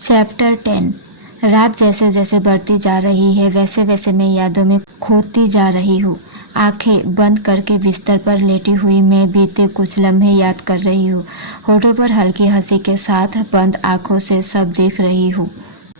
Chapter 10। रात जैसे जैसे बढ़ती जा रही है वैसे वैसे मैं यादों में खोती जा रही हूँ। आंखें बंद करके बिस्तर पर लेटी हुई मैं बीते कुछ लम्हे याद कर रही हूँ। होठों पर हल्की हंसी के साथ बंद आंखों से सब देख रही हूँ।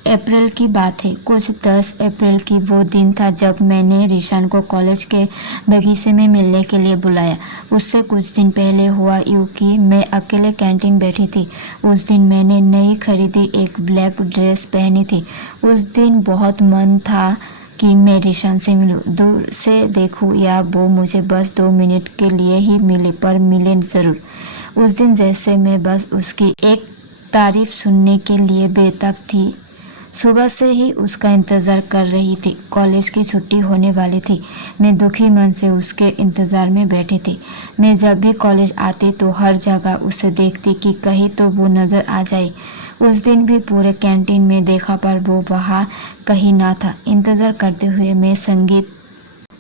अप्रैल की बात है, कुछ 10 अप्रैल की वो दिन था जब मैंने ऋषान को कॉलेज के बगीचे में मिलने के लिए बुलाया। उससे कुछ दिन पहले हुआ यूँ कि मैं अकेले कैंटीन बैठी थी। उस दिन मैंने नई खरीदी एक ब्लैक ड्रेस पहनी थी। उस दिन बहुत मन था कि मैं ऋषान से मिलूं, दूर से देखूं या वो मुझे बस 2 मिनट के लिए ही मिले, पर मिले ज़रूर। उस दिन जैसे मैं बस उसकी एक तारीफ सुनने के लिए बेताब थी। सुबह से ही उसका इंतज़ार कर रही थी। कॉलेज की छुट्टी होने वाली थी। मैं दुखी मन से उसके इंतज़ार में बैठी थी। मैं जब भी कॉलेज आती तो हर जगह उसे देखती कि कहीं तो वो नज़र आ जाए। उस दिन भी पूरे कैंटीन में देखा पर वो वहाँ कहीं ना था। इंतज़ार करते हुए मैं संगीत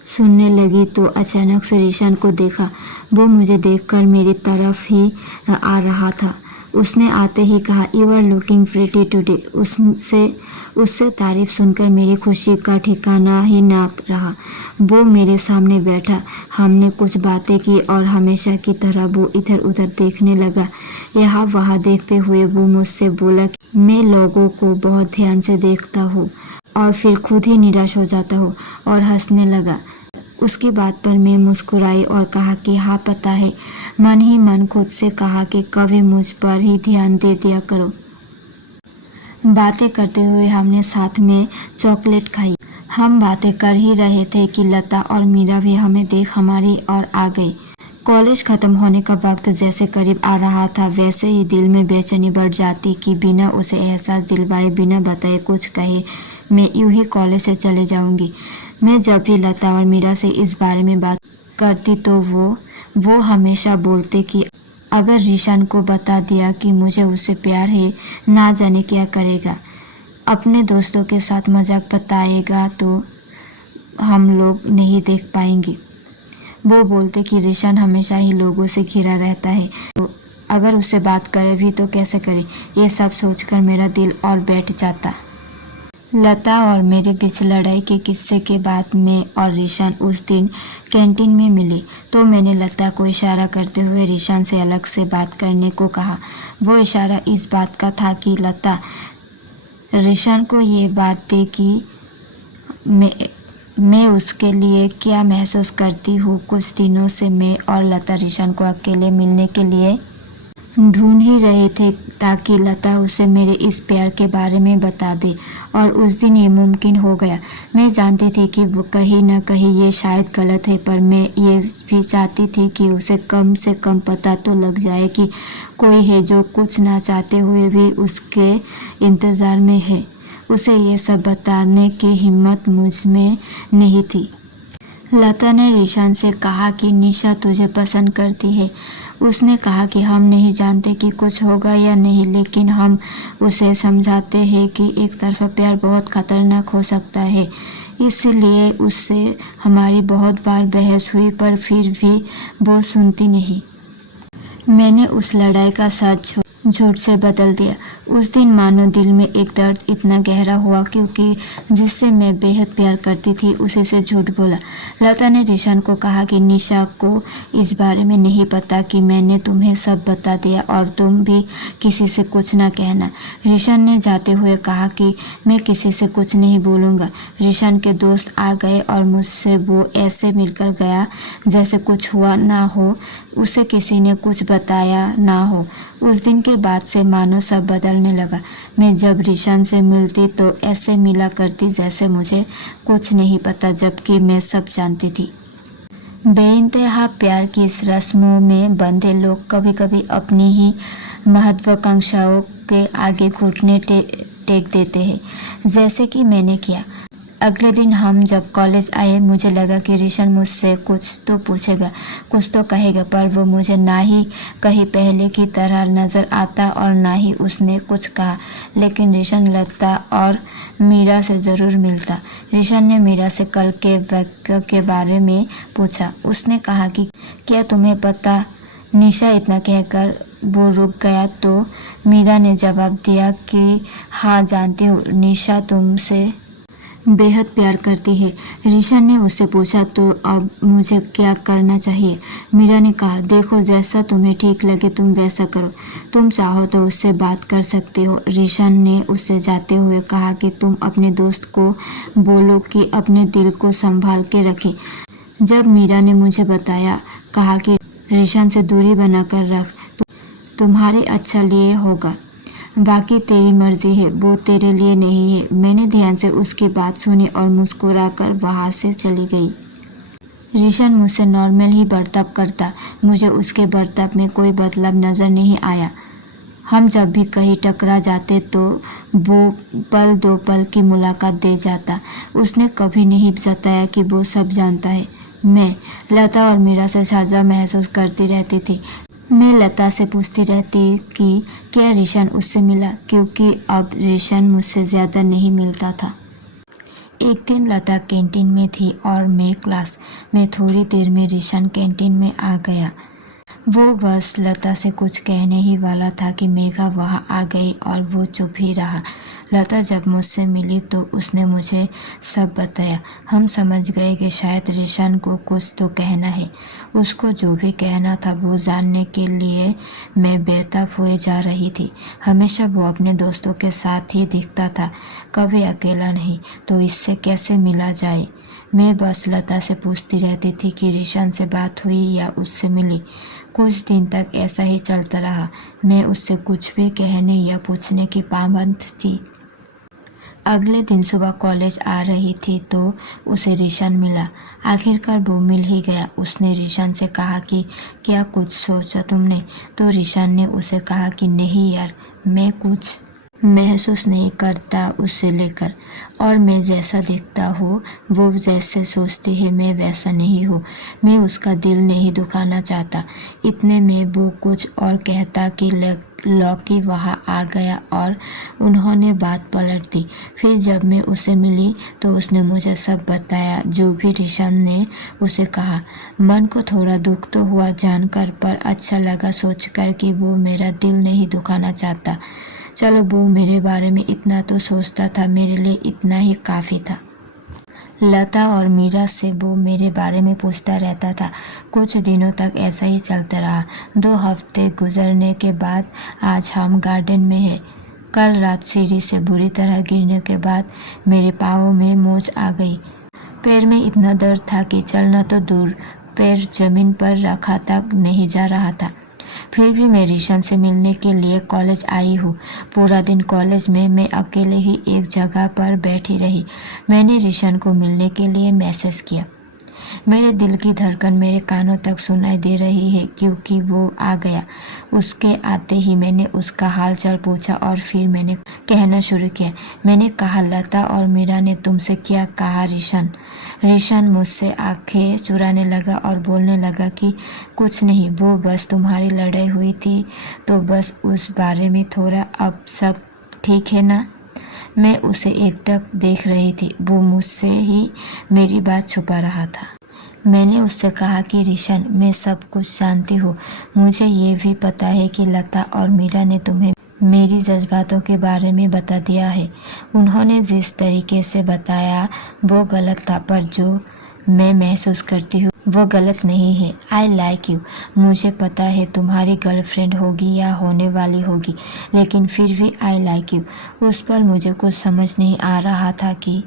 सुनने लगी तो अचानक से ऋषान को देखा। वो मुझे देखकर मेरी तरफ ही आ रहा था। उसने आते ही कहा, "you are looking pretty today." उससे तारीफ सुनकर मेरी खुशी का ठिकाना ही ना रहा। वो मेरे सामने बैठा, हमने कुछ बातें की और हमेशा की तरह वो इधर उधर देखने लगा। यहाँ वहाँ देखते हुए वो मुझसे बोला कि मैं लोगों को बहुत ध्यान से देखता हूँ और फिर खुद ही निराश हो जाता हूँ, और हंसने लगा। उसकी बात पर मैं मुस्कुराई और कहा कि हाँ पता है। मन ही मन खुद से कहा कि कभी मुझ पर ही ध्यान दे दिया करो। बातें करते हुए हमने साथ में चॉकलेट खाई। हम बातें कर ही रहे थे कि लता और मीरा भी हमें देख हमारी ओर आ गई। कॉलेज खत्म होने का वक्त जैसे करीब आ रहा था वैसे ही दिल में बेचैनी बढ़ जाती कि बिना उसे एहसास दिलवाए, बिना बताए कुछ कहे मैं यूं ही कॉलेज से चले जाऊंगी। मैं जब भी लता और मीरा से इस बारे में बात करती तो वो हमेशा बोलते कि अगर ऋषान को बता दिया कि मुझे उससे प्यार है, ना जाने क्या करेगा। अपने दोस्तों के साथ मजाक बताएगा तो हम लोग नहीं देख पाएंगे। वो बोलते कि ऋषान हमेशा ही लोगों से घिरा रहता है, तो अगर उससे बात करे भी तो कैसे करे। ये सब सोचकर मेरा दिल और बैठ जाता। लता और मेरे बीच लड़ाई के किस्से के बाद मैं और ऋषान उस दिन कैंटीन में मिले तो मैंने लता को इशारा करते हुए ऋषान से अलग से बात करने को कहा। वो इशारा इस बात का था कि लता ऋषान को ये बात दे कि मैं उसके लिए क्या महसूस करती हूँ। कुछ दिनों से मैं और लता ऋषान को अकेले मिलने के लिए ढूंढ ही रहे थे ताकि लता उसे मेरे इस प्यार के बारे में बता दे, और उस दिन ये मुमकिन हो गया। मैं जानती थी कि वो कहीं ना कहीं ये शायद गलत है, पर मैं ये भी चाहती थी कि उसे कम से कम पता तो लग जाए कि कोई है जो कुछ ना चाहते हुए भी उसके इंतज़ार में है। उसे ये सब बताने की हिम्मत मुझ में नहीं थी। लता ने ऋषान से कहा कि निशा तुझे पसंद करती है। उसने कहा कि हम नहीं जानते कि कुछ होगा या नहीं, लेकिन हम उसे समझाते हैं कि एक तरफा प्यार बहुत खतरनाक हो सकता है। इसलिए उससे हमारी बहुत बार बहस हुई, पर फिर भी वो सुनती नहीं। मैंने उस लड़ाई का साथ झूठ से बदल दिया। उस दिन मानो दिल में एक दर्द इतना गहरा हुआ क्योंकि जिससे मैं बेहद प्यार करती थी उसी से झूठ बोला। लता ने ऋषान को कहा कि निशा को इस बारे में नहीं पता कि मैंने तुम्हें सब बता दिया, और तुम भी किसी से कुछ ना कहना। ऋषान ने जाते हुए कहा कि मैं किसी से कुछ नहीं बोलूँगा। ऋषान के दोस्त आ गए और मुझसे वो ऐसे मिलकर गया जैसे कुछ हुआ ना हो, उसे किसी ने कुछ बताया ना हो। उस दिन के बाद से मानो सब बदलने लगा। मैं जब ऋषान से मिलती तो ऐसे मिला करती जैसे मुझे कुछ नहीं पता, जबकि मैं सब जानती थी। बेइंतहा प्यार की इस रस्मों में बंधे लोग कभी कभी अपनी ही महत्वाकांक्षाओं के आगे घुटने टेक देते हैं, जैसे कि मैंने किया। अगले दिन हम जब कॉलेज आए मुझे लगा कि ऋषान मुझसे कुछ तो पूछेगा, कुछ तो कहेगा, पर वो मुझे ना ही कहीं पहले की तरह नज़र आता और ना ही उसने कुछ कहा। लेकिन ऋषान लता और मीरा से ज़रूर मिलता। ऋषान ने मीरा से कल के वाक़या के बारे में पूछा। उसने कहा कि क्या तुम्हें पता। निशा इतना कहकर वो रुक गया तो मीरा ने जवाब दिया कि हाँ जानती हूँ, निशा तुमसे बेहद प्यार करती है। ऋषा ने उससे पूछा तो अब मुझे क्या करना चाहिए? मीरा ने कहा देखो जैसा तुम्हें ठीक लगे तुम वैसा करो, तुम चाहो तो उससे बात कर सकते हो। ऋषा ने उससे जाते हुए कहा कि तुम अपने दोस्त को बोलो कि अपने दिल को संभाल के रखे। जब मीरा ने मुझे बताया, कहा कि ऋषा से दूरी बनाकर रख, तुम्हारे अच्छा लिए होगा, बाकी तेरी मर्जी है, वो तेरे लिए नहीं है। मैंने ध्यान से उसकी बात सुनी और मुस्कुराकर वहाँ से चली गई। ऋषन मुझसे नॉर्मल ही बर्ताव करता, मुझे उसके बर्ताव में कोई बदलाव नज़र नहीं आया। हम जब भी कहीं टकरा जाते तो वो पल दो पल की मुलाकात दे जाता। उसने कभी नहीं जताया कि वो सब जानता है। मैं लता और मीरा से साझा महसूस करती रहती थी। मैं लता से पूछती रहती कि क्या ऋषन उससे मिला, क्योंकि अब ऋषन मुझसे ज़्यादा नहीं मिलता था। एक दिन लता कैंटीन में थी और मैं क्लास में। थोड़ी देर में ऋषन कैंटीन में आ गया। वो बस लता से कुछ कहने ही वाला था कि मेघा वहाँ आ गई और वो चुप ही रहा। लता जब मुझसे मिली तो उसने मुझे सब बताया। हम समझ गए कि शायद ऋषन को कुछ तो कहना है। उसको जो भी कहना था वो जानने के लिए मैं बेताब हुए जा रही थी। हमेशा वो अपने दोस्तों के साथ ही दिखता था, कभी अकेला नहीं, तो इससे कैसे मिला जाए। मैं बस लता से पूछती रहती थी कि ऋषन से बात हुई या उससे मिली। कुछ दिन तक ऐसा ही चलता रहा। मैं उससे कुछ भी कहने या पूछने की पाबंद थी। अगले दिन सुबह कॉलेज आ रही थी तो उसे ऋषन मिला। आखिरकार वो मिल ही गया। उसने ऋषन से कहा कि क्या कुछ सोचा तुमने? तो ऋषन ने उसे कहा कि नहीं यार, मैं कुछ महसूस नहीं करता उससे लेकर, और मैं जैसा दिखता हूँ वो जैसे सोचती है मैं वैसा नहीं हूँ। मैं उसका दिल नहीं दुखाना चाहता। इतने में वो कुछ और कहता कि लौकी वहाँ आ गया और उन्होंने बात पलट दी। फिर जब मैं उसे मिली तो उसने मुझे सब बताया, जो भी ऋषन ने उसे कहा। मन को थोड़ा दुख तो हुआ जानकर, पर अच्छा लगा सोचकर कि वो मेरा दिल नहीं दुखाना चाहता। चलो वो मेरे बारे में इतना तो सोचता था, मेरे लिए इतना ही काफ़ी था। लता और मीरा से वो मेरे बारे में पूछता रहता था। कुछ दिनों तक ऐसा ही चलता रहा। 2 हफ्ते गुजरने के बाद आज हम गार्डन में हैं। कल रात सीढ़ी से बुरी तरह गिरने के बाद मेरे पाँव में मोच आ गई। पैर में इतना दर्द था कि चलना तो दूर, पैर जमीन पर रखा तक नहीं जा रहा था। फिर भी मैं ऋषन से मिलने के लिए कॉलेज आई हूँ। पूरा दिन कॉलेज में मैं अकेले ही एक जगह पर बैठी रही। मैंने ऋषन को मिलने के लिए मैसेज किया। मेरे दिल की धड़कन मेरे कानों तक सुनाई दे रही है क्योंकि वो आ गया। उसके आते ही मैंने उसका हाल चाल पूछा और फिर मैंने कहना शुरू किया। मैंने कहा लता और मीरा ने तुमसे क्या कहा ऋषन? ऋषन मुझसे आंखें चुराने लगा और बोलने लगा कि कुछ नहीं, वो बस तुम्हारी लड़ाई हुई थी तो बस उस बारे में थोड़ा, अब सब ठीक है ना? मैं उसे एकटक देख रही थी। वो मुझसे ही मेरी बात छुपा रहा था। मैंने उससे कहा कि ऋषन, मैं सब कुछ जानती हूँ। मुझे ये भी पता है कि लता और मीरा ने तुम्हें मेरी जज्बातों के बारे में बता दिया है। उन्होंने जिस तरीके से बताया वो गलत था, पर जो मैं महसूस करती हूँ वो गलत नहीं है। I like you. मुझे पता है तुम्हारी गर्लफ्रेंड होगी या होने वाली होगी, लेकिन फिर भी आई लाइक यू। उस पर मुझे कुछ समझ नहीं आ रहा था कि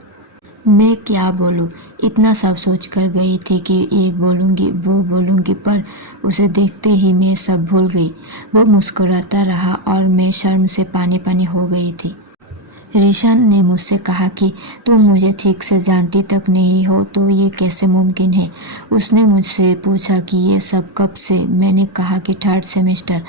मैं क्या बोलूँ। इतना सब सोच कर गई थी कि ये बोलूँगी वो बोलूँगी, पर उसे देखते ही मैं सब भूल गई। वो मुस्कुराता रहा और मैं शर्म से पानी पानी हो गई थी। ऋषन ने मुझसे कहा कि तुम मुझे ठीक से जानती तक नहीं हो तो ये कैसे मुमकिन है। उसने मुझसे पूछा कि ये सब कब से। मैंने कहा कि 3rd सेमेस्टर।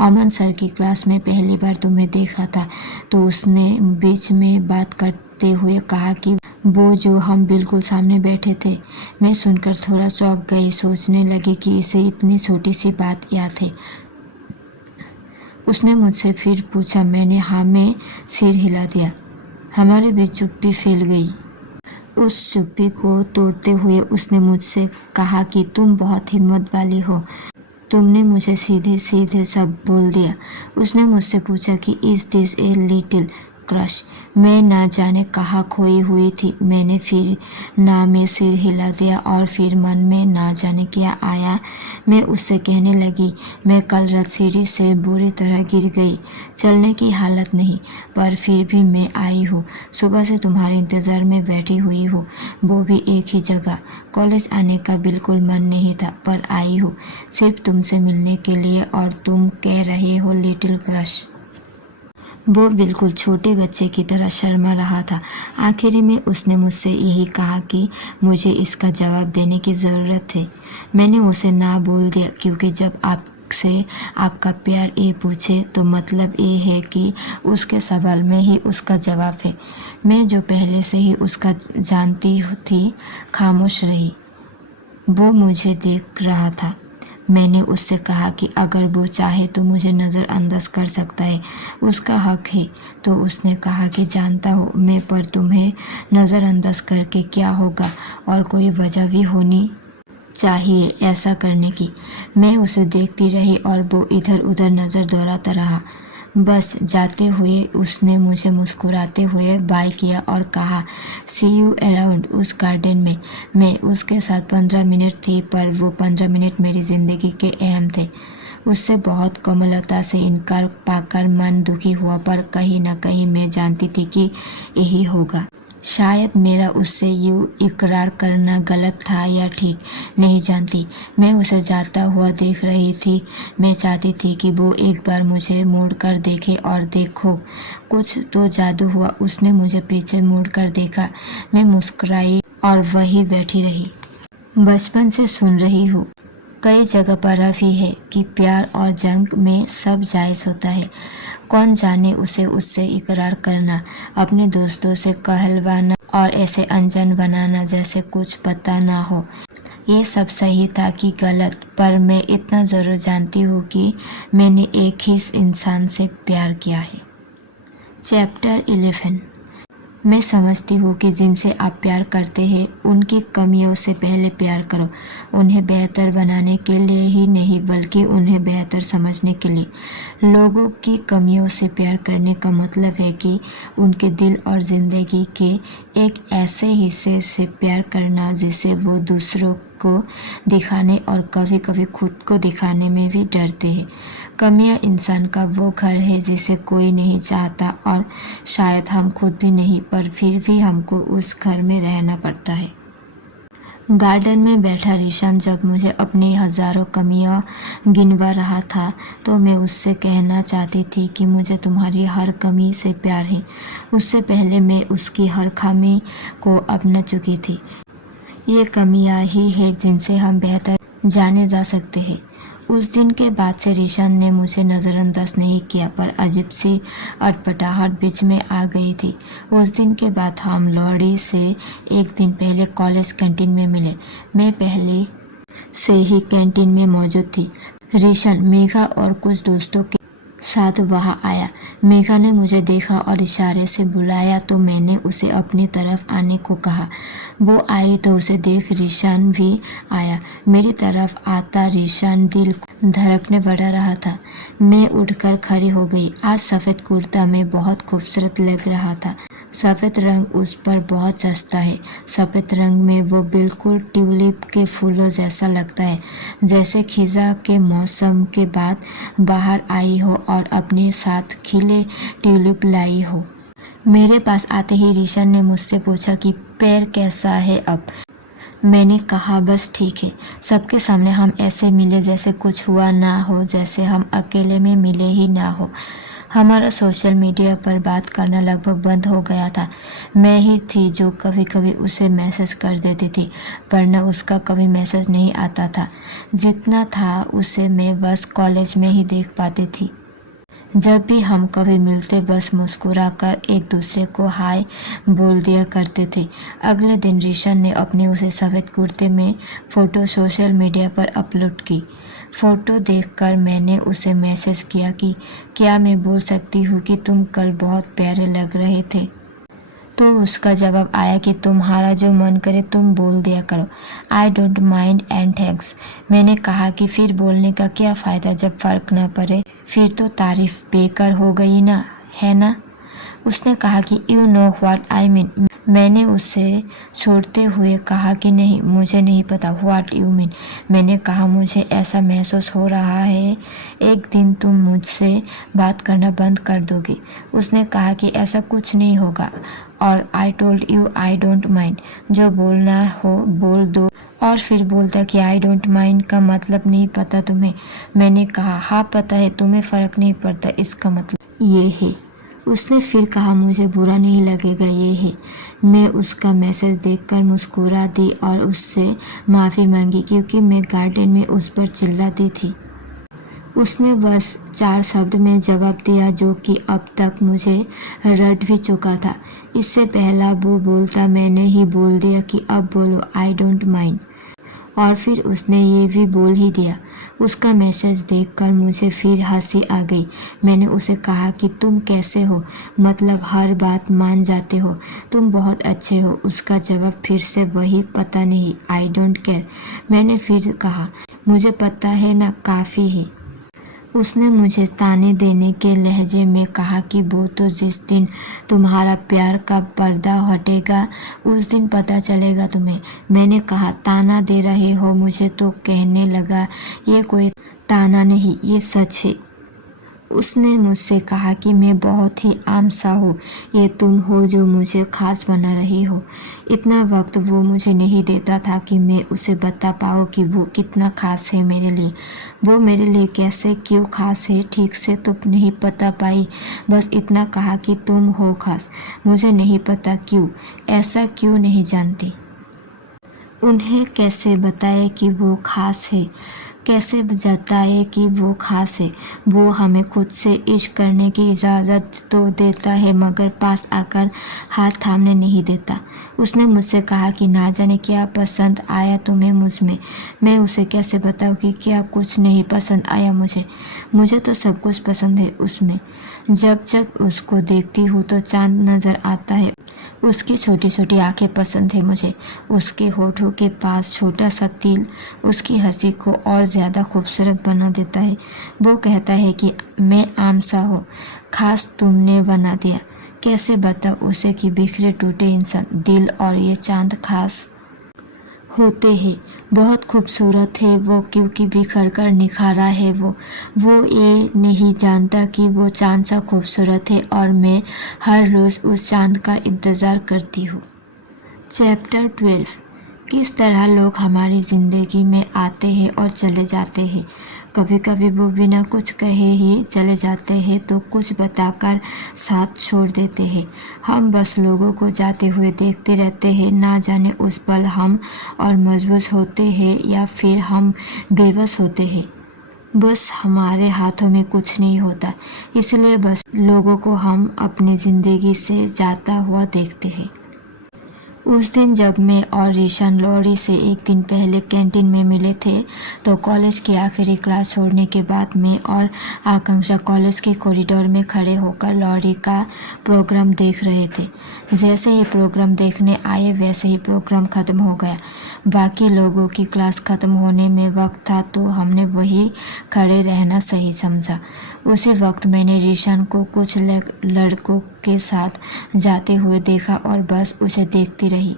अमन सर की क्लास में पहली बार तुम्हें देखा था। तो उसने बीच में बात करते हुए कहा कि वो जो हम बिल्कुल सामने बैठे थे। मैं सुनकर थोड़ा चौंक गई, सोचने लगी कि इसे इतनी छोटी सी बात याद है। उसने मुझसे फिर पूछा। मैंने हाँ में सिर हिला दिया। हमारे बीच चुप्पी फैल गई। उस चुप्पी को तोड़ते हुए उसने मुझसे कहा कि तुम बहुत हिम्मत वाली हो। तुमने मुझे सीधे सीधे सब बोल दिया। उसने मुझसे पूछा कि is this a little crush. मैं ना जाने कहाँ खोई हुई थी। मैंने फिर ना में सिर हिला दिया और फिर मन में ना जाने क्या आया। मैं उससे कहने लगी, मैं कल रात सीढ़ी से बुरी तरह गिर गई, चलने की हालत नहीं, पर फिर भी मैं आई हूँ। सुबह से तुम्हारे इंतज़ार में बैठी हुई हूँ, वो भी एक ही जगह। कॉलेज आने का बिल्कुल मन नहीं था, पर आई हूँ सिर्फ तुमसे मिलने के लिए। और तुम कह रहे हो लिटिल क्रश। वो बिल्कुल छोटे बच्चे की तरह शर्मा रहा था। आखिरी में उसने मुझसे यही कहा कि मुझे इसका जवाब देने की ज़रूरत है। मैंने उसे ना बोल दिया, क्योंकि जब आपसे आपका प्यार ये पूछे तो मतलब ये है कि उसके सवाल में ही उसका जवाब है। मैं जो पहले से ही उसका जानती थी, खामोश रही। वो मुझे देख रहा था। मैंने उससे कहा कि अगर वो चाहे तो मुझे नज़रअंदाज कर सकता है, उसका हक है। तो उसने कहा कि जानता हूँ मैं, पर तुम्हें नज़रअंदाज करके क्या होगा, और कोई वजह भी होनी चाहिए ऐसा करने की। मैं उसे देखती रही और वो इधर उधर नज़र दौड़ाता रहा। बस जाते हुए उसने मुझे मुस्कुराते हुए बाय किया और कहा, सी यू अराउंड। उस गार्डन में मैं उसके साथ 15 मिनट थी, पर वो 15 मिनट मेरी ज़िंदगी के अहम थे। उससे बहुत कोमलता से इनकार पाकर मन दुखी हुआ, पर कहीं न कहीं मैं जानती थी कि यही होगा। शायद मेरा उससे यूँ इकरार करना गलत था या ठीक, नहीं जानती। मैं उसे जाता हुआ देख रही थी। मैं चाहती थी कि वो एक बार मुझे मुड़कर देखे, और देखो, कुछ तो जादू हुआ। उसने मुझे पीछे मुड़कर देखा। मैं मुस्कुराई और वहीं बैठी रही। बचपन से सुन रही हूँ, कई जगह पढ़ा भी है कि प्यार और जंग में सब जायज़ होता है। कौन जाने उसे उससे इकरार करना, अपने दोस्तों से कहलवाना और ऐसे अनजान बनाना जैसे कुछ पता ना हो। ये सब सही था कि गलत, पर मैं इतना ज़रूर जानती हूँ कि मैंने एक ही इंसान से प्यार किया है। चैप्टर 11। मैं समझती हूँ कि जिनसे आप प्यार करते हैं उनकी कमियों से पहले प्यार करो, उन्हें बेहतर बनाने के लिए ही नहीं, बल्कि उन्हें बेहतर समझने के लिए। लोगों की कमियों से प्यार करने का मतलब है कि उनके दिल और ज़िंदगी के एक ऐसे हिस्से से प्यार करना जिसे वो दूसरों को दिखाने और कभी कभी खुद को दिखाने में भी डरते हैं। कमियां इंसान का वो घर है जिसे कोई नहीं चाहता, और शायद हम खुद भी नहीं, पर फिर भी हमको उस घर में रहना पड़ता है। गार्डन में बैठा रीशान जब मुझे अपनी हज़ारों कमियां गिनवा रहा था, तो मैं उससे कहना चाहती थी कि मुझे तुम्हारी हर कमी से प्यार है। उससे पहले मैं उसकी हर खामी को अपना चुकी थी। ये कमियां ही है जिनसे हम बेहतर जाने जा सकते हैं। उस दिन के बाद से रीशान ने मुझे नज़रअंदाज नहीं किया, पर अजीब सी अटपटाहट बीच में आ गई थी। उस दिन के बाद हम लोहड़ी से एक दिन पहले कॉलेज कैंटीन में मिले। मैं पहले से ही कैंटीन में मौजूद थी। रीशान, मेघा और कुछ दोस्तों के साथ वहाँ आया। मेघा ने मुझे देखा और इशारे से बुलाया, तो मैंने उसे अपनी तरफ आने को कहा। वो आई तो उसे देख रीशान भी आया। मेरी तरफ आता रीशान दिल धड़कने बढ़ा रहा था। मैं उठकर खड़ी हो गई। आज सफ़ेद कुर्ता में बहुत खूबसूरत लग रहा था। सफ़ेद रंग उस पर बहुत जचता है। सफ़ेद रंग में वो बिल्कुल ट्यूलिप के फूलों जैसा लगता है, जैसे खिज़ा के मौसम के बाद बाहर आई हो और अपने साथ खिले ट्यूलिप लाई हो। मेरे पास आते ही रीशान ने मुझसे पूछा कि पैर कैसा है अब। मैंने कहा बस ठीक है। सबके सामने हम ऐसे मिले जैसे कुछ हुआ ना हो, जैसे हम अकेले में मिले ही ना हो। हमारा सोशल मीडिया पर बात करना लगभग बंद हो गया था। मैं ही थी जो कभी कभी उसे मैसेज कर देती थी, वरना उसका कभी मैसेज नहीं आता था। जितना था उसे मैं बस कॉलेज में ही देख पाती थी। जब भी हम कभी मिलते बस मुस्कुरा कर एक दूसरे को हाय बोल दिया करते थे। अगले दिन रीशान ने अपने उसे सफ़ेद कुर्ते में फ़ोटो सोशल मीडिया पर अपलोड की। फ़ोटो देखकर मैंने उसे मैसेज किया कि क्या मैं बोल सकती हूँ कि तुम कल बहुत प्यारे लग रहे थे। तो उसका जवाब आया कि तुम्हारा जो मन करे तुम बोल दिया करो, I don't mind and thanks. मैंने कहा कि फिर बोलने का क्या फ़ायदा जब फ़र्क न पड़े, फिर तो तारीफ बेकार हो गई ना, है ना। उसने कहा कि you know what I mean. मैंने उसे छोड़ते हुए कहा कि नहीं, मुझे नहीं पता व्हाट यू मीन। मैंने कहा मुझे ऐसा महसूस हो रहा है एक दिन तुम मुझसे बात करना बंद कर दोगे। उसने कहा कि ऐसा कुछ नहीं होगा और I told you I don't mind, जो बोलना हो बोल दो। और फिर बोलता कि आई डोंट माइंड का मतलब नहीं पता तुम्हें। मैंने कहा हाँ पता है, तुम्हें फ़र्क नहीं पड़ता, इसका मतलब ये है। उसने फिर कहा मुझे बुरा नहीं लगेगा, ये है। मैं उसका मैसेज देखकर मुस्कुरा दी और उससे माफ़ी मांगी क्योंकि मैं गार्डन में उस पर चिल्लाती थी। उसने बस 4 शब्द में जवाब दिया जो कि अब तक मुझे रट भी चुका था। इससे पहला वो बोलता मैंने ही बोल दिया कि अब बोलो आई डोंट माइंड, और फिर उसने ये भी बोल ही दिया। उसका मैसेज देखकर मुझे फिर हंसी आ गई। मैंने उसे कहा कि तुम कैसे हो, मतलब हर बात मान जाते हो, तुम बहुत अच्छे हो। उसका जवाब फिर से वही पता नहीं, आई डोंट केयर। मैंने फिर कहा मुझे पता है ना, काफ़ी है। उसने मुझे ताने देने के लहजे में कहा कि वो तो जिस दिन तुम्हारा प्यार का पर्दा हटेगा उस दिन पता चलेगा तुम्हें। मैंने कहा ताना दे रहे हो मुझे, तो कहने लगा ये कोई ताना नहीं, ये सच है। उसने मुझसे कहा कि मैं बहुत ही आम सा हूँ, ये तुम हो जो मुझे खास बना रही हो। इतना वक्त वो मुझे नहीं देता था कि मैं उसे बता पाऊँ कि वो कितना खास है मेरे लिए। वो मेरे लिए कैसे क्यों खास है ठीक से तो नहीं बता पाई, बस इतना कहा कि तुम हो खास। मुझे नहीं पता क्यों, ऐसा क्यों नहीं जानती। उन्हें कैसे बताए कि वो खास है, कैसे जताए कि वो खास है। वो हमें खुद से इश्क करने की इजाज़त तो देता है मगर पास आकर हाथ थामने नहीं देता। उसने मुझसे कहा कि ना जाने क्या पसंद आया तुम्हें मुझ में। मैं उसे कैसे बताऊँ कि क्या कुछ नहीं पसंद आया मुझे। मुझे तो सब कुछ पसंद है उसमें। जब जब उसको देखती हूँ तो चांद नज़र आता है। उसकी छोटी छोटी आंखें पसंद है मुझे, उसके होठों के पास छोटा सा तिल उसकी हंसी को और ज़्यादा खूबसूरत बना देता है। वो कहता है कि मैं आम सा हूँ, खास तुमने बना दिया। कैसे बताओ उसे कि बिखरे टूटे इंसान, दिल और ये चांद खास होते हैं। बहुत खूबसूरत है वो क्योंकि बिखर कर निखारा है वो ये नहीं जानता कि वो चांद सा खूबसूरत है और मैं हर रोज़ उस चांद का इंतज़ार करती हूँ। चैप्टर 12। किस तरह लोग हमारी ज़िंदगी में आते हैं और चले जाते हैं। कभी कभी वो बिना कुछ कहे ही चले जाते हैं तो कुछ बताकर साथ छोड़ देते हैं। हम बस लोगों को जाते हुए देखते रहते हैं, ना जाने उस पल हम और मजबूत होते हैं या फिर हम बेबस होते हैं। बस हमारे हाथों में कुछ नहीं होता, इसलिए बस लोगों को हम अपनी ज़िंदगी से जाता हुआ देखते हैं। उस दिन जब मैं और रीशान लॉरी से एक दिन पहले कैंटीन में मिले थे तो कॉलेज की आखिरी क्लास छोड़ने के बाद मैं और आकांक्षा कॉलेज के कॉरिडोर में खड़े होकर लॉरी का प्रोग्राम देख रहे थे। जैसे ही प्रोग्राम देखने आए वैसे ही प्रोग्राम ख़त्म हो गया। बाकी लोगों की क्लास ख़त्म होने में वक्त था तो हमने वही खड़े रहना सही समझा। उसी वक्त मैंने रीशान को कुछ लड़कों के साथ जाते हुए देखा और बस उसे देखती रही।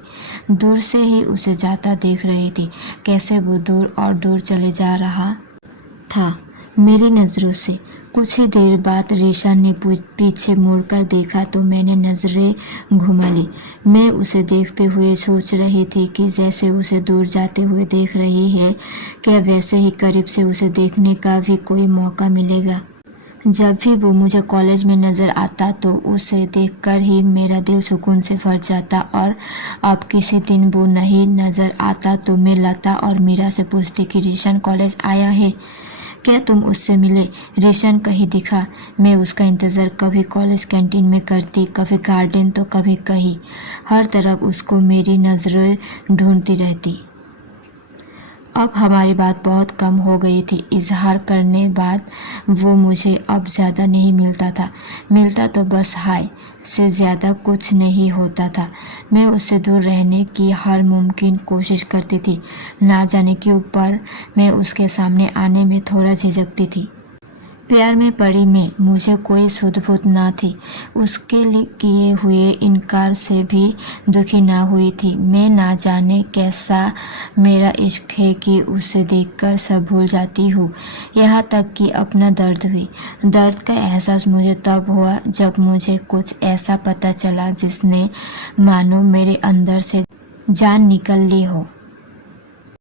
दूर से ही उसे जाता देख रही थी, कैसे वो दूर और दूर चले जा रहा था मेरी नज़रों से। कुछ ही देर बाद रीशान ने पीछे मुड़कर देखा तो मैंने नज़रें घुमा ली। मैं उसे देखते हुए सोच रही थी कि जैसे उसे दूर जाते हुए देख रही है, क्या वैसे ही करीब से उसे देखने का भी कोई मौका मिलेगा। जब भी वो मुझे कॉलेज में नज़र आता तो उसे देखकर ही मेरा दिल सुकून से भर जाता, और अब किसी दिन वो नहीं नज़र आता तो मैं लता और मीरा से पूछती कि रीशान कॉलेज आया है क्या, तुम उससे मिले। रीशान कहीं दिखा। मैं उसका इंतज़ार कभी कॉलेज कैंटीन में करती, कभी गार्डन तो कभी कहीं। हर तरफ उसको मेरी नज़रें ढूंढती रहती। अब हमारी बात बहुत कम हो गई थी। इजहार करने बाद वो मुझे अब ज़्यादा नहीं मिलता था, मिलता तो बस हाय से ज़्यादा कुछ नहीं होता था। मैं उससे दूर रहने की हर मुमकिन कोशिश करती थी। ना जाने क्यों पर मैं उसके सामने आने में थोड़ा झिझकती थी। प्यार में पड़ी मैं, मुझे कोई सुध-बुध न थी। उसके किए हुए इनकार से भी दुखी ना हुई थी। मैं ना जाने कैसा मेरा इश्क है कि उसे देखकर सब भूल जाती हूँ, यहाँ तक कि अपना दर्द भी। दर्द का एहसास मुझे तब हुआ जब मुझे कुछ ऐसा पता चला जिसने मानो मेरे अंदर से जान निकल ली हो।